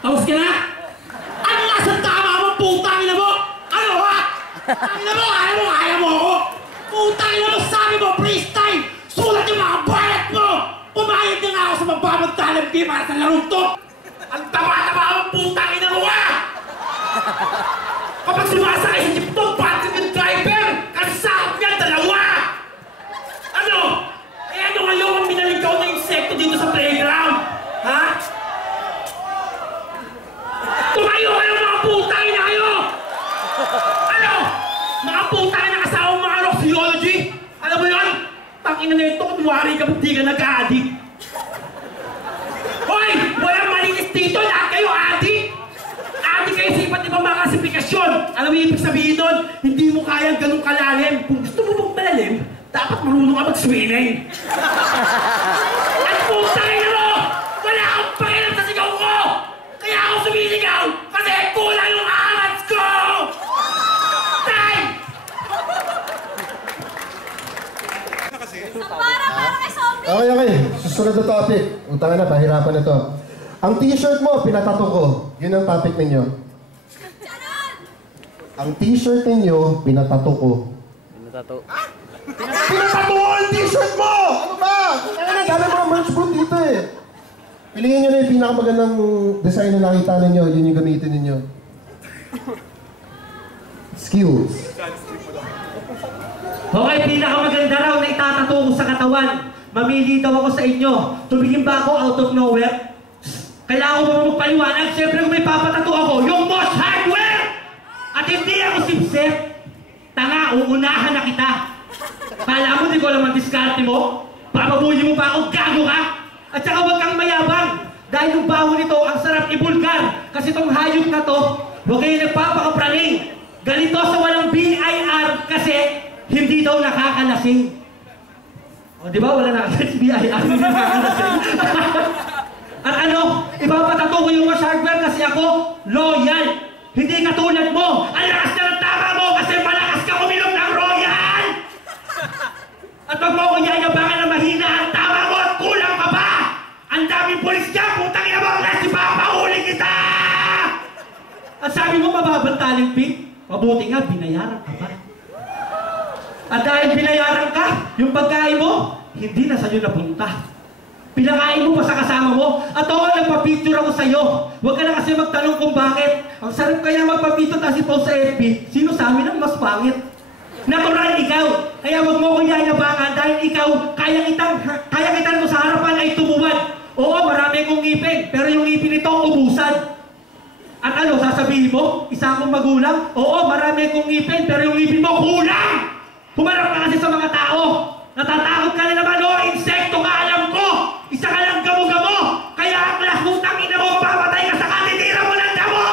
Tapos ka na? Ano nga sa tama mo, putang ina mo? Ano ha? Ina mo, kaya mo ako? Putang ina mo, sabi mo, freestyle! Sulat yung mga bayat mo! Pumayag na nga ako sa mababantalang fee para sa larong to! Ang tama-tama mo, putang ina mo ha! Kapag sumasakay sa jeep to, pansin yung driver! Kasi sakot niya, dalawa! Ano? Eh ano ngayon ang minaligaw na insekto dito sa playground? Ha? Tumayo kayo mga putang ina kayo! Ano? Mga putang ina kasama mga roxiology? Alam mo yun? Tangina na ito, kunwari ka di ka nag-addict. Hoy! Walang malinis dito! Lahat kayo addict! Addict kayo sa iba't ibang mga klasifikasyon! Alam mo yung ibig sabihin doon? Hindi mo kayang ganun kalalim. Kung gusto mo mong malalim, dapat marunong ka mag-swimming. At putang ina mo! Wala akong pakialam sa sigaw ko! Kaya ako sumisigaw! Kasi kulang yung angas ko! Time! Para kay zombie! Okay. Susunod na topic. Utang na, pahirapan na to. Ang t-shirt mo, pinatato ko. Yun ang topic ninyo. Ang t-shirt ninyo, pinatato ko. Pinatato? Pinatato ko ang t-shirt mo! Ano ba? Kaya dami mga merch booth dito eh. Pilingin nyo na yung pinakamagandang design na nakita ninyo. Yun yung gamitin ninyo. Skills. Okay, pinakamaganda raw na itatato ko sa katawan. Mamili daw ako sa inyo. Tumingin ba ako out of nowhere? Kailangan ko ba magpaliwanag? Siyempre kung may papatato ako, yung Moss Hardware! At hindi ako sipsip. Tanga, uunahan na kita. Kala mo, di ko alam ang diskarte mo? Papabuhin mo pa ako, gago ka? At saka huwag kang mayabang. Dahil yung baho nito, ang sarap ibulgar. Kasi itong hayop na to, huwag kayo nagpapakapraning. Ganito sa walang BIR kasi hindi daw nakakalasing. O di ba, wala nakakalasing BIR, hindi nakakalasing. At ano, ipapatato ko yung Moss Hardware kasi ako loyal. Hindi katulad mo. Ang lakas na ng tama mo kasi malakas ka uminom ng Royal. At pag mo ko yayabangan na mahina ang tama mo at kulang ka pa. Ang daming polis dyan, putang ina mo, unless ipapahuli kita. At sabi mo mababantaling pink, mabuti nga, binayaran ka pa. At dahil binayaran ka, yung pagkain mo, hindi na sa'yo napunta. Pinakain mo pa sa kasama mo, at ako nagpa-picture ako sa'yo. Huwag ka na kasi magtanong kung bakit. Ang sarap kaya magpa-picture tapos post sa FB, sino sa amin ang mas pangit? Natural ikaw, kaya huwag mo kong yayabangan dahil ikaw, kaya kitang mo sa harapan ay tumuwad. Oo, marami kong ngipin, pero yung ngipin nito, ubusan. At ano, sasabihin mo, isa akong magulang? Oo, marami kong ngipin, pero yung ngipin mo, kulang! Humarap ka kasi sa mga tao. Natatakot ka na naman, o, insekto ka, alam ko! Isa ka lang gamo-gamo! Kaya ang lahutang ina mo, pamatay ka sa katitira mo ng damo!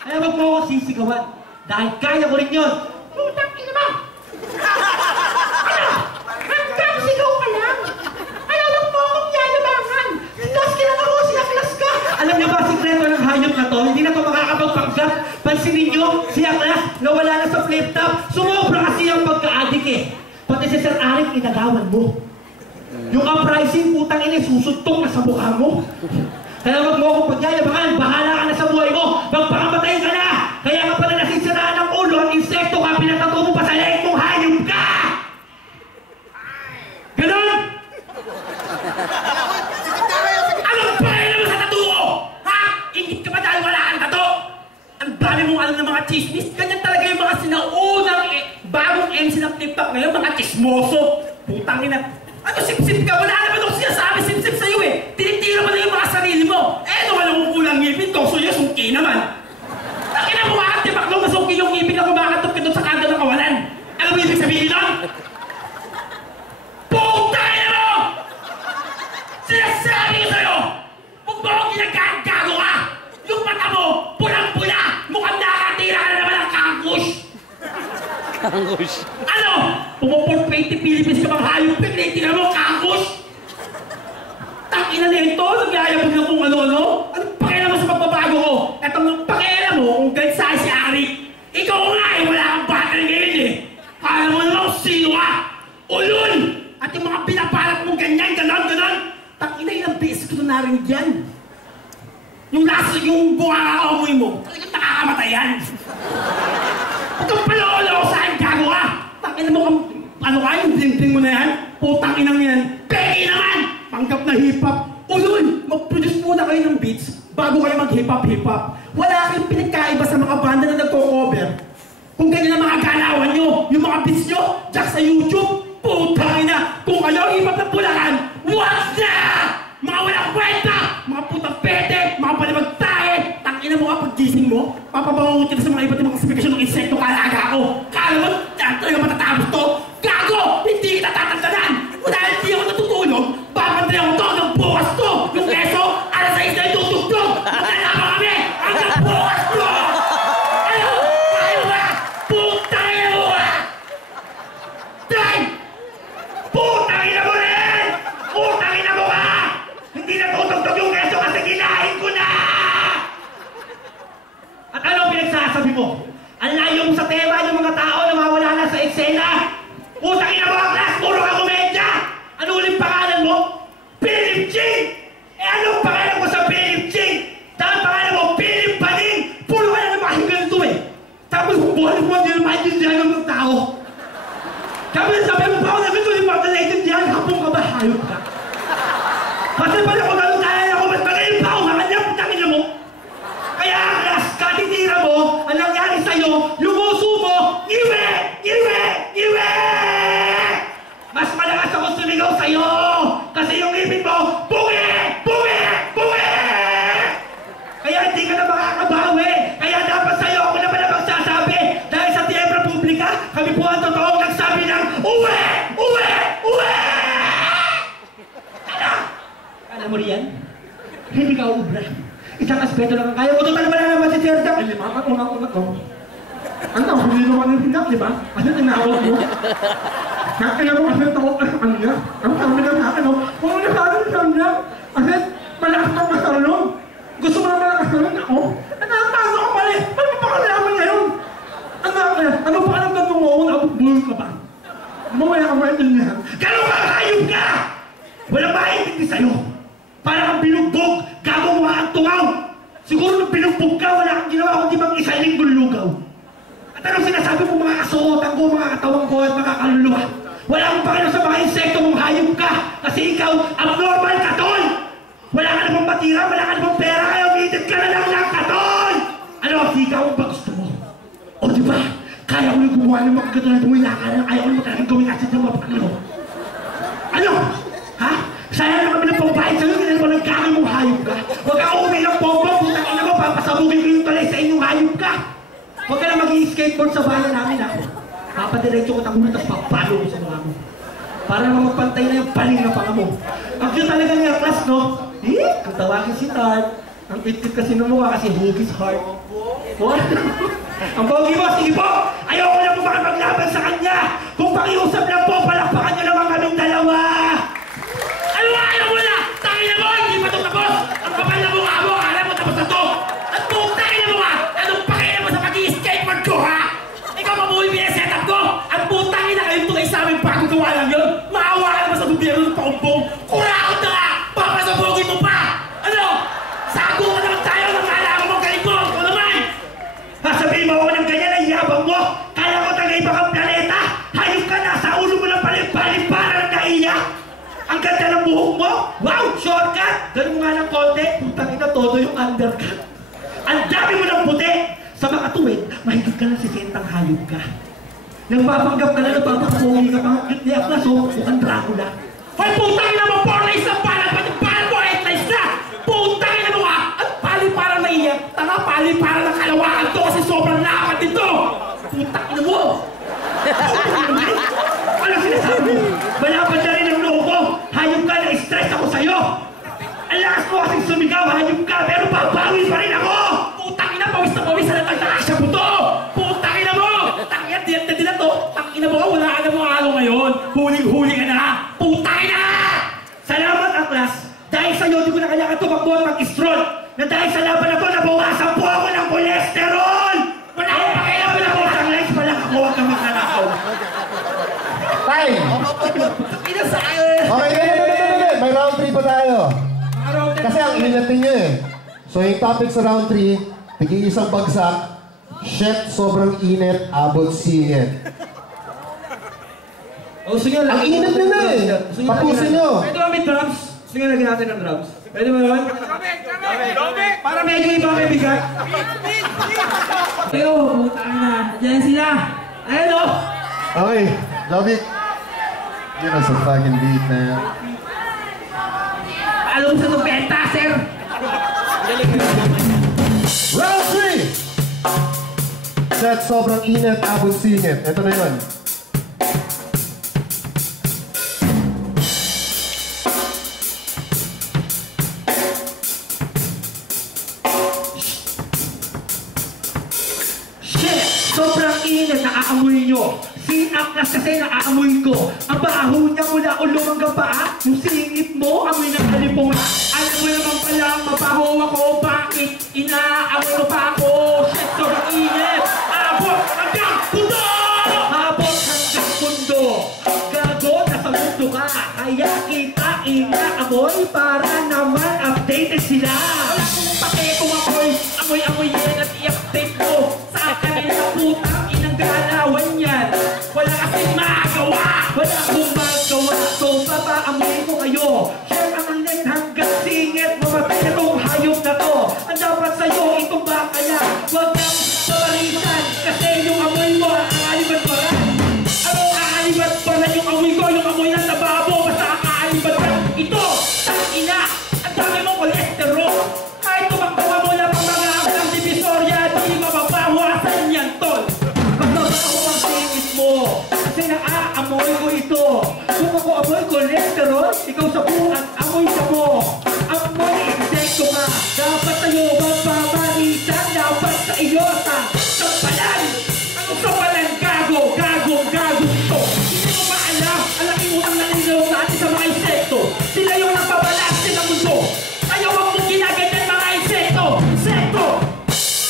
Kaya wag mo ako sisigawan. Dahil kaya ko rin yun. Putang ina mo! Ano? Hanggang sigaw ka lang! Ano, wag mo akong yayabangan! Sindas ka lang ako, sinaklas ka! Alam niyo ba, sikreto ng hayop na to, hindi na to makakapagpanggap. Pansinin niyo, si Aklas, nawala na sa flip top. Sumobra kasi ang pagka-addict eh. Pati si Sir Arik, inagawan mo. Yung uprising, putang ina, susutong na sa mukha mo. Kaya wag mo akong pagyayabangan, bahala ka na sa buhay mo, magpakamatay ka na! Kaya nga pala nasisiraan ng ulo at insekto ka, pinatato mo pa sa leg mong hayop ka! Ganon! Anong pakialam mo sa tattoo ko? Ha? Ingit ka ba dahil wala kang tattoo? Ang dami mong alam ng mga chismis, ganyan talaga yung mga sinaunang bagong MC ng TikTok ngayon, mga chismoso. Putang ina. Ano, sip-sip ka? Wala naman ako sinasabi sip-sip sa'yo eh. Tinitira mo na yung mga sarili mo. Eh, nung alam mo kulang ngipin, toso yun, sungki naman. Takina mo nga, tibak nung masungki yung ngipin na kumakatop ka doon sa kanto ng kawalan. Alam mo ibig sabihin nun? Putang ina mo! Sinasabi ko sa'yo! Huwag mo akong ginagago ka! Yung mata mo, pulang-pula! Mukhang nakatira ka na naman ng kangkush! Kangkush? Ano? Pumuport 20 Philippines ka bang hayop? Tingnan mo, kangkush! Tangina na ito, nagyayabog na kung ano-ano. Anong pakialam mo sa pagbabago ko? Etong pakialam mo kung ganit sa'yo si Ari. Ikaw nga eh, wala kang battery ngayon eh. Kaya mo naman kung sino ka. Ulun! At yung mga pinapalat mong ganyan, ganon. Tangina, ilang beses ko na narinig yan. Yung bunga-amoy mo, talagang nakakamatay yan. Huwag kang palolo sa akin, gago ka! Tangina mo kang, ano ka, yung dinding mo na yan? Putang inang yan, peki naman! Panggap na hip-hop. Uloy, mag-produce muna kayo ng beats bago kayo mag-hip-hop. Wala kayong pinagkaiba sa mga banda na nagko-cover. Kung ganyan ang mga galawan nyo, yung mga beats nyo, jack sa YouTube, putang ina! Kung kayo hip-hop na Bulacan, what's that? Mga walang kwenta! Mga putang pete! Mga palimag tae! Tangina mo kapag gising mo, papabangungot kita sa mga iba't ibang klasifikasyon ng insekto kalaga ako! Kala mo, yan talaga matatapos to? Gago! Hindi kita tatantanan! Dahil hindi ako natutulog, babantay ako to ng bukas to! Yung keso, alas 6 na itutugtog! Maglalaban kami! Hanggang bukas to! Ano? Tayo ba? Putang ina mo ba? Time! Putang ina mo rin! Putang ina mo ba? Hindi natutugtog yung keso kasi kinain ko na! At ano ang pinagsasabi mo? Ang layo mo sa tema yung mga tao na mawala na sa eksena! Putang ina mo ang class! Puro ka komedya! Ano ulit pangalan mo? Philip Ching! Eh anong pangalan mo sa Philip Ching? Dahil pangalan mo, Philip Paning! Puro ka na naman ganito eh! Tapos buwan mo hindi na maintindihan ng mga tao! Sabi mo pa ako na ganito, hindi mo ako naiintindihan, hapong ka ba? Hayop ka! Kasi pala kung ano kaya ako, mas magaling pa ako, kanya putang ina mo! Kaya ang class, katitira mo, ang nangyari sa'yo, yung uso mo, iwe! Iwe! Iwe! Mas malakas ako sumigaw sa'yo! Kasi yung ipin mo, bungi! Bungi! Bungi! Kaya hindi ka na makakabawi! Kaya dapat sa'yo ako naman ang magsasabi! Dahil sa tiyembra publika, kami po ang totoong nagsabi ng uwe! Uwe! Uwe! Ano? Kala mo riyan? Hindi ka ubra. Isang aspeto lang ang kaya mo. Total wala naman si Sir Jack. Ay, lima ka, unang-unang ko. Ano? Hindi naman ang hinak, di ba? Ano tinawag mo? Kaya mo kasi takot na sa kanya. Ang sabi na sa akin, kung ano sabi sa kanya, kasi malakas kang masalong. Gusto mo na malakas salong ako? Nakatago ka pala eh! Ano pa kalaman ngayon? Ano pa alam na tumuon? Abot-bulong ka ba? Mamaya ka maintindihan. Gano'n ka hayop ka! Walang maintindihan sa'yo! Para kang binugbog! Gago mo nga ang tungaw! Siguro nung binugbog ka, wala kang ginawa kundi mang isang linggong lugaw. At anong sinasabi mo mga kasuotan ko, mga katawang ko at mga kaluluwa? Wala akong pakialam sa mga insekto mong hayop ka! Kasi ikaw, abnormal ka tol! Wala ka namang matira, wala ka namang pera, kaya umiitit ka na lang ng katol! Ano, ikaw ang ba gusto mo? O diba, kaya ko yung gumawa ng mga katulad mo, ayaw ko naman talagang gawin asin ng mga pangalo. Ano? Ha? Sayang na kami ng pambayad sa'yo, hindi naman ang gagawin mong hayop ka. Huwag ka umay ng bomba, putang ina mo, papasabugin ko yung talay sa inyong hayop ka. Huwag ka na mag-i-skateboard sa bayan namin ako. Papadiretso ko tagulo, tapos papalo ko sa mga mo. Para naman magpantay na yung paling na panga mo. Ang cute talaga niya, class, no? Eh, kung tawagin si Tart, ang cute kasi ng mukha kasi Hookie's heart. What? Ang pogi mo, sige po! Ayoko na po makapaglaban sa kanya! Kung pakiusap lang po, palakpakan niyo naman kaming dalawa! Ano nga, ayaw mo na! Tangina mo, hindi pa ito tapos! Ang kapal na mukha mo, alam mo tapos na to! At putang ina mo nga! Anong pakailan mo sa pag-i-skateboard ko, ha? Ikaw mabuhay mo yung setup ko! At putang ina kayo itong isa aming bago gawa lang yun! Maawa ka naman sa gobyerno ng paumpong! Kurakot na nga! Papasabugin mo pa! Ano? Sago ka naman tayo ng kailangan mong galing mo! Ikaw naman! Sasabihin mo ako ng ganyan ang yabang mo! Kaya ko taga-iba kang planeta! Hayop ka na! Sa ulo mo lang pala-balik para nang naiyak! Ang ganda ng buhok mo! Wow! Shortcut! Ganun mo nga ng konti! Putang ina, todo yung undercut! Ang dami mo ng puti! Sa mga tuwid, mahigit ka ng 60 hayop ka! Nagpapanggap ka na, nagpapapungi ka pang cute niya, plus mukhang Dracula! Hoy, putang ina mo! Pornice na pala! Pati pala mo! Headlights na! Putang ina mo, ha? At pali parang naiyak! Tanga, pali parang nakalawakan to kasi sobrang lakat dito! Putang ina mo! Ano sinasabi mo? Malapad na rin ang loob ko! Hayop ka, na-stress ako sa'yo! Ang lakas mo kasing sumigaw, hayop ka, pero babawi pa rin ako! Putang ina, pawis na pawis na nagtagtakas sa buto! Putang ina mo! Tangina, diyan na din na to! Tangina mo, wala ka na mga alo ngayon! Huling-huli ka na! Putang ina! Salamat, Atlas! Dahil sa'yo, di ko na kailangan tumakbo at mag-stroll! Na dahil sa laban na to, nabawasan po ako ng cholesterol! Wala akong pakialam na po! Ang lights pa lang ako, huwag kang magnanakaw! Time! Ina sa akin! Okay, may round 3 pa tayo. Kasi ang inatin nyo eh. So yung topic sa round 3, tig-iisang bagsak, shit, sobrang init, abot singit. O sige, Ang init nyo na eh. Tapusin nyo. Pwede ba may drums? Sige, lagyan natin ng drums. Pwede ba naman? Para medyo iba may bigat. Pero, putang na. Diyan sila. Ayun o. Okay, Jovic. Give us a fucking beat, man. Alam mo sa nubenta, sir. Round 3! Set, sobrang init, abot singit. Ito na yun. Shit! Sobrang init, naaamoy nyo. Sinaklas kasi naaamoy ko. Ang baho niya mula ulo hanggang paa. Yung singit mo, amoy ng alipunga. Alam mo naman pala, mabaho ako. Bakit inaamoy mo pa ako? Shit! Sobrang init! Abot hanggang pundo! Abot hanggang pundo. Gago, nasa mundo ka. Kaya kita inaamoy para naman updated sila. Wala kong pake kung amoy yan at i-update mo sa kanila putang inang galawan yan. Wala kasing magawa. Wala akong magawa. So papaamoy ko kayo. Share ang net hanggang singit. Mamatay na tong hayop na to. Ang dapat sa'yo itong baka na. Huwag nang pabalisan. Kasi yung amoy mo ang aalibat pa rin. Ano ang aalibat pa rin yung amoy ko? Yung amoy ng lababo. Basta ang aalibat pa rin. Ito, tangina. Ang dami mong kolesterol. Kahit tumakbawa mo lang ang mga hanggang divisorya, di mababawasan yan, tol. Magbabaho ang singit mo. Kasi naaamoy ko ito. Kung ako amoy kolesterol, ikaw sa buwan, amoy ka mo. Amoy insekto ka. Dapat sa'yo magpapalitan. Dapat sa iyo sa sampalan. Ano sampalan? Gago ito. Hindi mo ba alam? Ang laking utang na nililaw natin sa mga insekto. Sila yung nagpabalas ng mundo. Kaya huwag mong ginaganyan mga insekto.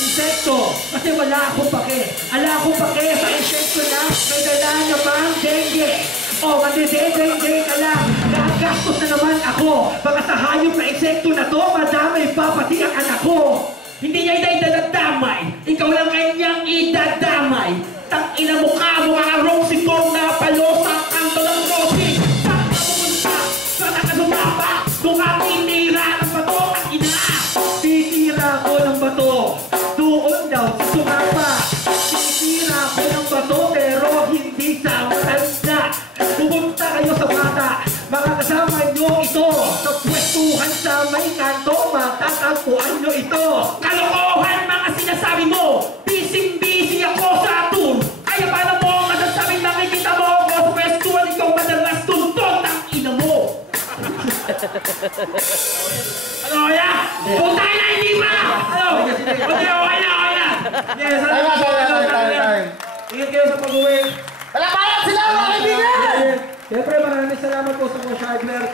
Insekto. Kasi wala akong pake. Ala akong pake sa insekto na may dala na pang dengue. O, mandi-dengue ka lang. Gagastos na naman ako. Baka sa hayop na insekto na to, madamay pa pati ang anak ko. Hindi niya idadadamay. Ikaw lang ay niyang idadamay. Tang-ina mo ka, mga Roxy Bong na palo sa kanto ng Roxy. Saan ka pumunta? Saan ka sumapa? Kung ako inira ng bato, ang ina. Titira ko ng bato. Doon daw sa sumapa. Titira ko ng bato pero hindi sa matanda. Pupunta kayo sa bata. Mga kasama nyo ito. Sa pwestuhan sa may kanto, matatagpuan nyo ito. Kalokohan mga sinasabi mo. Busy ako sa tour. Kaya paano mo ang masasabing nakikita mo ako sa pwestuhan, ikaw madalas tuntun ng ina mo. Ano kaya? Putay na hindi ba? Ano? Okay na. Yes, Time. Ingat kayo sa pag-uwi. Palapalan sila mga kaibigan! Siyempre, maraming salamat po sa mga hardware.